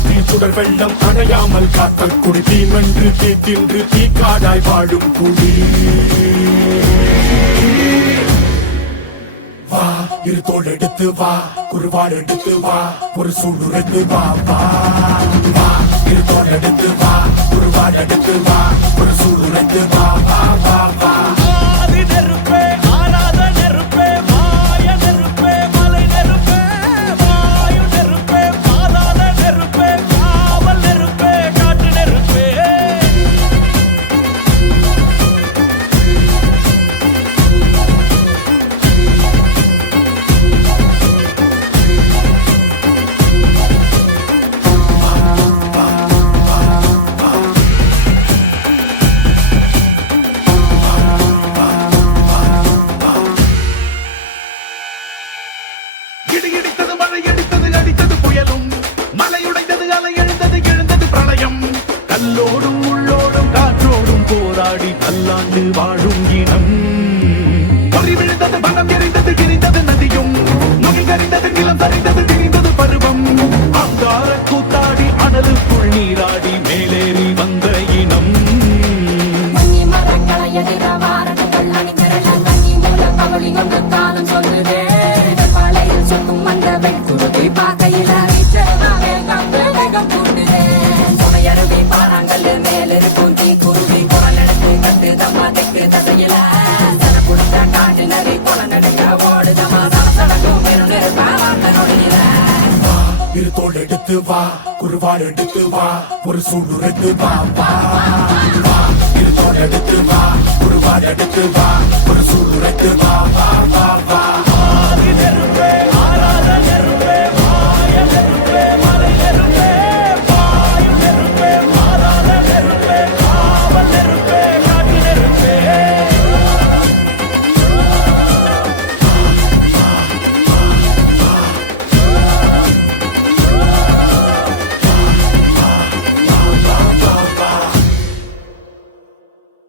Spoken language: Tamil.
தீ சுடர் வெள்ளம் அணையாமல் காத்தல் குடி தீமென்று தீ தின்று தீக்காடாய் வாழும் குடி வா இரு தோள் எடுத்து வா குருவாள் எடுத்து வா ஒரு சூடுரைத்து வா வா வா இரு தோள் எடுத்து வா குருவாள் எடுத்து வா ஒரு சூடுரைத்து வா வா வா வா இடித்தது மழை அடித்தது அடித்தது புயலும் மலையுடைந்தது அலை எழுந்தது எழுந்தது பிரளயம் கல்லோடும் உள்ளோடும் காற்றோடும் போராடி பல்லாண்டு வாழும் இனம் பொறி விழுந்தது வனம் எரிந்தது கிரிந்தது நதியும் முகில் கரிந்தது நிலம் சரிந்தது திரிந்தது பருவம் அங்கார கூத்தாடி அனலுக்குள் நீராடி மேலேறி வந்த இனம் காலம் சொல்லுதே இரு தோள் எடுத்து வா குருவாள் எடுத்து வா ஒரு சூடுரைத்து வா வா வா இரு தோள் எடுத்து வா குருவாள் எடுத்து வா ஒரு சூடுரைத்து வா வா வா வா